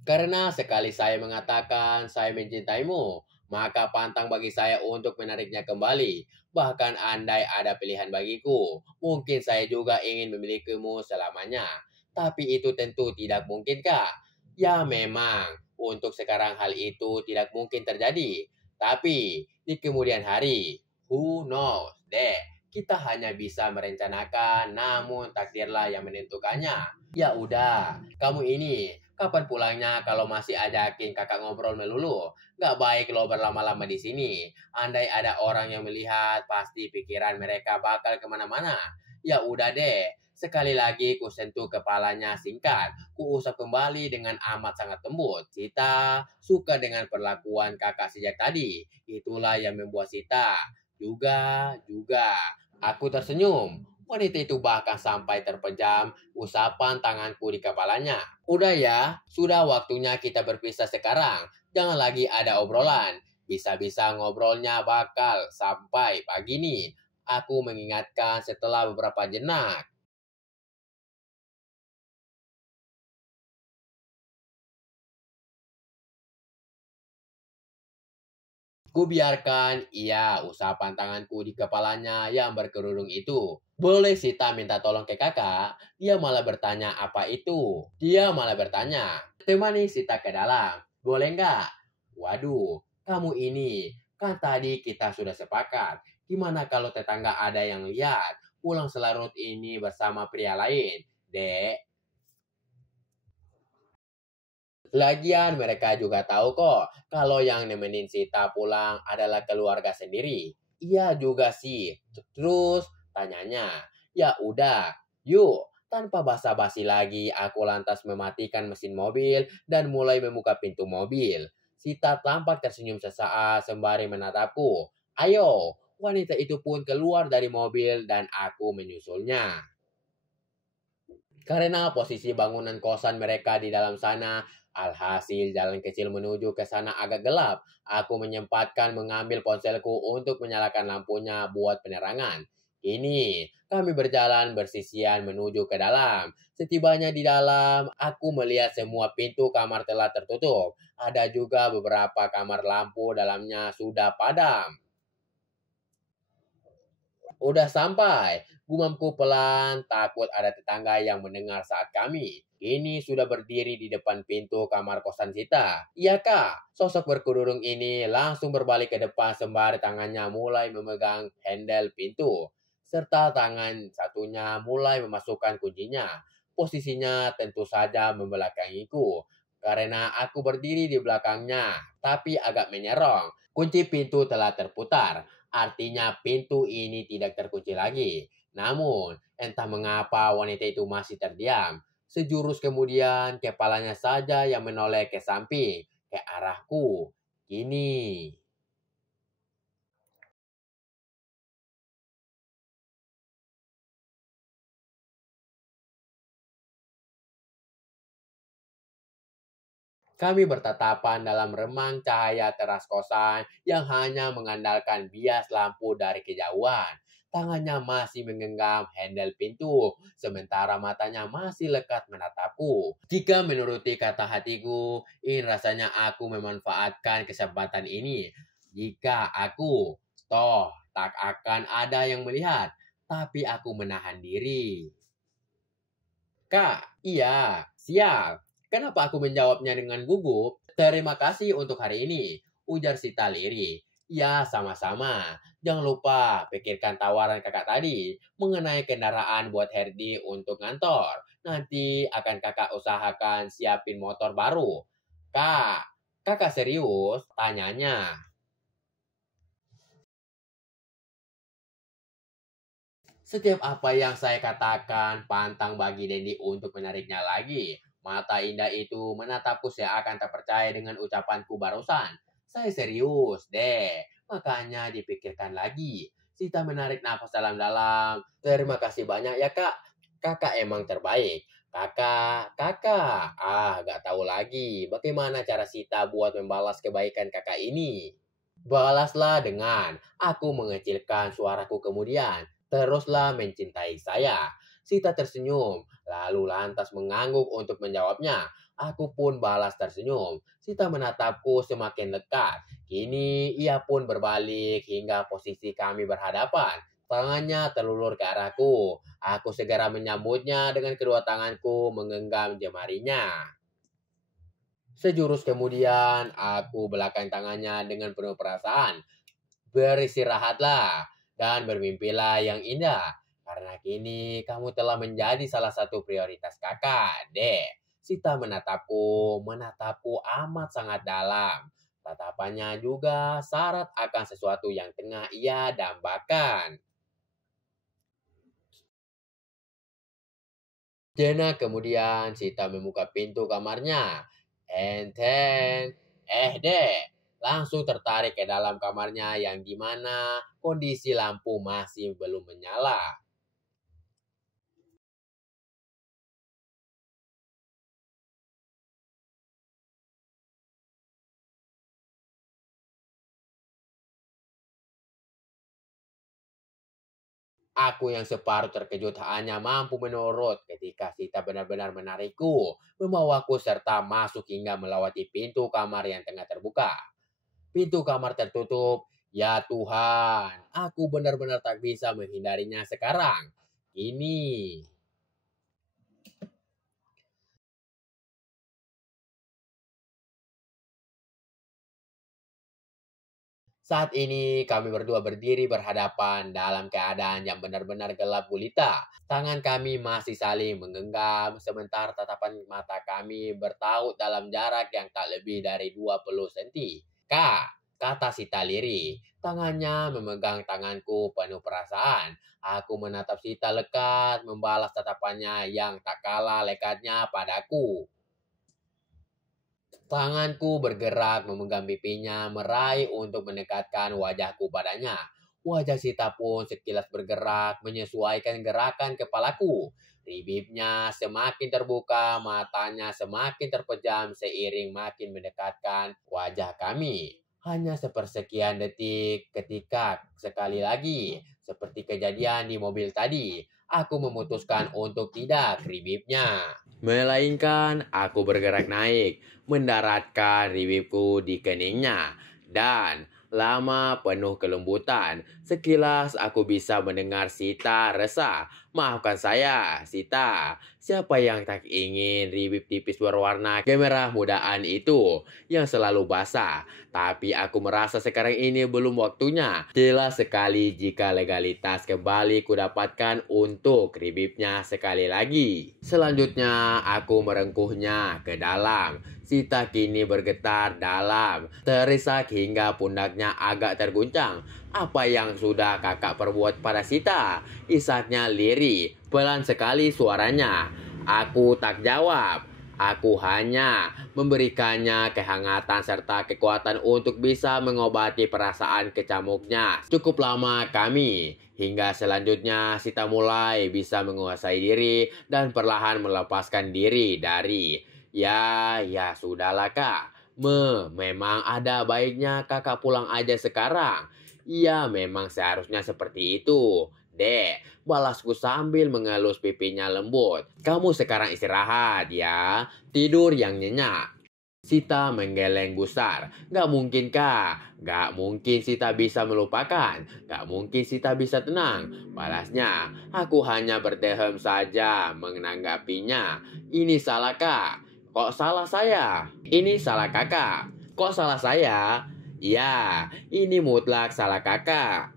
Karena sekali saya mengatakan saya mencintaimu, maka pantang bagi saya untuk menariknya kembali. Bahkan andai ada pilihan bagiku, mungkin saya juga ingin memilikimu selamanya. Tapi itu tentu tidak mungkin, Kak. Ya memang, untuk sekarang hal itu tidak mungkin terjadi. Tapi di kemudian hari, who knows, deh. Kita hanya bisa merencanakan, namun takdirlah yang menentukannya. Ya udah, kamu ini kapan pulangnya kalau masih ajakin kakak ngobrol melulu? Gak baik lo berlama-lama di sini. Andai ada orang yang melihat, pasti pikiran mereka bakal kemana-mana. Ya udah deh, sekali lagi ku sentuh kepalanya singkat. Ku usap kembali dengan amat sangat lembut. Sita suka dengan perlakuan kakak sejak tadi. Itulah yang membuat Sita juga. Aku tersenyum. Wanita itu bahkan sampai terpejam usapan tanganku di kepalanya. Udah ya, sudah waktunya kita berpisah sekarang. Jangan lagi ada obrolan. Bisa-bisa ngobrolnya bakal sampai pagi nih. Aku mengingatkan setelah beberapa jenak. Kubiarkan ia usapan tanganku di kepalanya yang berkerudung itu. Boleh Sita minta tolong ke kakak? Dia malah bertanya apa itu. Dia malah bertanya, temani Sita ke dalam. Boleh nggak? Waduh, kamu ini. Kan tadi kita sudah sepakat. Gimana kalau tetangga ada yang lihat? Pulang selarut ini bersama pria lain. Dek, lagian mereka juga tahu kok kalau yang nemenin Sita pulang adalah keluarga sendiri. Iya juga sih. Terus tanyanya, ya udah, yuk. Tanpa basa-basi lagi, aku lantas mematikan mesin mobil dan mulai membuka pintu mobil. Sita tampak tersenyum sesaat sembari menatapku. Ayo, wanita itu pun keluar dari mobil dan aku menyusulnya. Karena posisi bangunan kosan mereka di dalam sana, alhasil jalan kecil menuju ke sana agak gelap. Aku menyempatkan mengambil ponselku untuk menyalakan lampunya buat penerangan. Kini, kami berjalan bersisian menuju ke dalam. Setibanya di dalam, aku melihat semua pintu kamar telah tertutup. Ada juga beberapa kamar lampu dalamnya sudah padam. Udah sampai. Gumamku pelan, takut ada tetangga yang mendengar saat kami. Ini sudah berdiri di depan pintu kamar kosan Sita. Iya kak, sosok berkerudung ini langsung berbalik ke depan sembari tangannya mulai memegang handle pintu. Serta tangan satunya mulai memasukkan kuncinya. Posisinya tentu saja membelakangiku. Karena aku berdiri di belakangnya, tapi agak menyerong. Kunci pintu telah terputar. Artinya pintu ini tidak terkunci lagi. Namun, entah mengapa wanita itu masih terdiam. Sejurus kemudian, kepalanya saja yang menoleh ke samping, ke arahku. Gini. Kami bertatapan dalam remang cahaya teras kosan yang hanya mengandalkan bias lampu dari kejauhan. Tangannya masih menggenggam handle pintu, sementara matanya masih lekat menatapku. Jika menuruti kata hatiku, ingin rasanya aku memanfaatkan kesempatan ini. Jika aku, toh, tak akan ada yang melihat, tapi aku menahan diri. Kak, iya, siap. Kenapa aku menjawabnya dengan gugup? Terima kasih untuk hari ini, ujar Sita lirih. Ya, sama-sama. Jangan lupa pikirkan tawaran kakak tadi mengenai kendaraan buat Herdi untuk ngantor. Nanti akan kakak usahakan siapin motor baru. Kak, kakak serius? Tanyanya. Setiap apa yang saya katakan, pantang bagi Dendi untuk menariknya lagi. Mata indah itu menatapku seakan tak percaya dengan ucapanku barusan. Saya serius, deh. Makanya dipikirkan lagi. Sita menarik nafas dalam-dalam. Terima kasih banyak ya kak. Kakak emang terbaik. Kakak. Gak tahu lagi. Bagaimana cara Sita buat membalas kebaikan kakak ini? Balaslah dengan aku mengecilkan suaraku kemudian. Teruslah mencintai saya. Sita tersenyum, lalu lantas mengangguk untuk menjawabnya. Aku pun balas tersenyum. Sita menatapku semakin dekat. Kini ia pun berbalik hingga posisi kami berhadapan. Tangannya terulur ke arahku. Aku segera menyambutnya dengan kedua tanganku menggenggam jemarinya. Sejurus kemudian, aku belakang tangannya dengan penuh perasaan. Beristirahatlah dan bermimpilah yang indah. Karena kini kamu telah menjadi salah satu prioritas kakak, Dek. Sita menatapku amat sangat dalam. Tatapannya juga syarat akan sesuatu yang tengah ia dambakan. Jenak kemudian Sita membuka pintu kamarnya. Enten, dek, langsung tertarik ke dalam kamarnya yang dimana kondisi lampu masih belum menyala. Aku yang separuh terkejut hanya mampu menurut ketika Sita benar-benar menarikku, membawaku serta masuk hingga melewati pintu kamar yang tengah terbuka. Pintu kamar tertutup. Ya Tuhan, aku benar-benar tak bisa menghindarinya sekarang. Ini Saat ini kami berdua berdiri berhadapan dalam keadaan yang benar-benar gelap gulita. Tangan kami masih saling menggenggam, sementara tatapan mata kami bertaut dalam jarak yang tak lebih dari 20 senti. Kak, kata Sita lirih. Tangannya memegang tanganku penuh perasaan. Aku menatap Sita lekat, membalas tatapannya yang tak kalah lekatnya padaku. Tanganku bergerak memegang pipinya, meraih untuk mendekatkan wajahku padanya. Wajah Sita pun sekilas bergerak, menyesuaikan gerakan kepalaku. Bibirnya semakin terbuka, matanya semakin terpejam seiring makin mendekatkan wajah kami. Hanya sepersekian detik ketika sekali lagi, seperti kejadian di mobil tadi, aku memutuskan untuk tidak ribibnya. Melainkan aku bergerak naik, mendaratkan ribibku di keningnya, dan lama penuh kelembutan. Sekilas aku bisa mendengar Sita resah. Maafkan saya, Sita. Siapa yang tak ingin ribib tipis berwarna kemerah mudaan itu yang selalu basah? Tapi aku merasa sekarang ini belum waktunya. Jelas sekali jika legalitas kembali kudapatkan untuk ribibnya sekali lagi. Selanjutnya aku merengkuhnya ke dalam. Sita kini bergetar dalam, terisak hingga pundaknya agak terguncang. Apa yang sudah kakak perbuat pada Sita? Isaknya lirih, pelan sekali suaranya. Aku tak jawab. Aku hanya memberikannya kehangatan serta kekuatan untuk bisa mengobati perasaan kecamuknya. Cukup lama kami, hingga selanjutnya Sita mulai bisa menguasai diri dan perlahan melepaskan diri dari. Ya sudahlah kak. Memang ada baiknya kakak pulang aja sekarang. Iya memang seharusnya seperti itu. Dek, balasku sambil mengelus pipinya lembut. Kamu sekarang istirahat ya. Tidur yang nyenyak. Sita menggeleng gusar. Gak mungkin kak. Gak mungkin Sita bisa melupakan. Gak mungkin Sita bisa tenang. Balasnya, aku hanya berdehem saja menanggapinya. Ini salah kak. Kok salah saya? Ini salah kakak. Kok salah saya? Ya, ini mutlak salah kakak.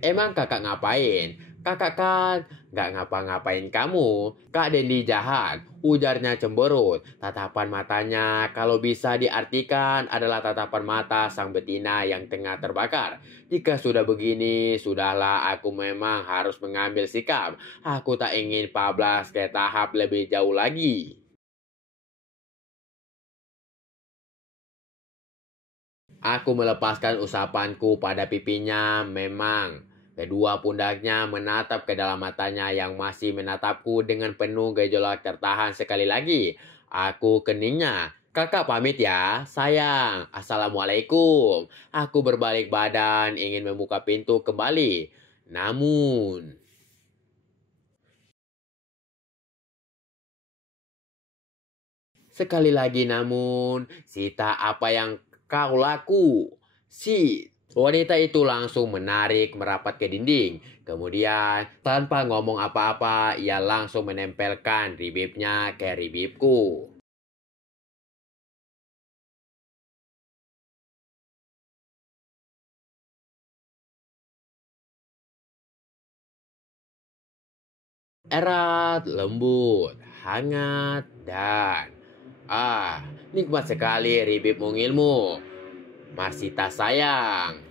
Emang kakak ngapain? Kakak kan gak ngapa-ngapain kamu. Kak Dendi jahat, ujarnya cemberut. Tatapan matanya kalau bisa diartikan adalah tatapan mata sang betina yang tengah terbakar. Jika sudah begini, sudahlah aku memang harus mengambil sikap. Aku tak ingin bablas ke tahap lebih jauh lagi. Aku melepaskan usapanku pada pipinya. Memang kedua pundaknya menatap ke dalam matanya yang masih menatapku dengan penuh gejolak tertahan sekali lagi. Aku keningnya. Kakak pamit ya, sayang. Assalamualaikum. Aku berbalik badan ingin membuka pintu kembali. Namun Sekali lagi namun, Sita, apa yang kau laku? Si wanita itu langsung menarik merapat ke dinding. Kemudian, tanpa ngomong apa-apa, ia langsung menempelkan ribibnya ke ribibku. Erat, lembut, hangat, dan nikmat sekali ribib mungilmu. Marsita sayang.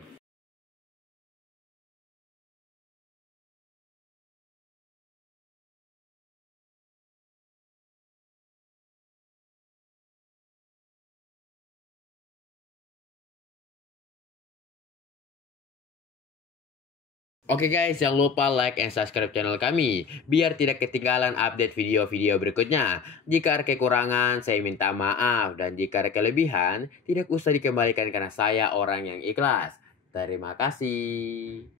Oke guys, jangan lupa like and subscribe channel kami, biar tidak ketinggalan update video-video berikutnya. Jika ada kekurangan, saya minta maaf. Dan jika ada kelebihan, tidak usah dikembalikan karena saya orang yang ikhlas. Terima kasih.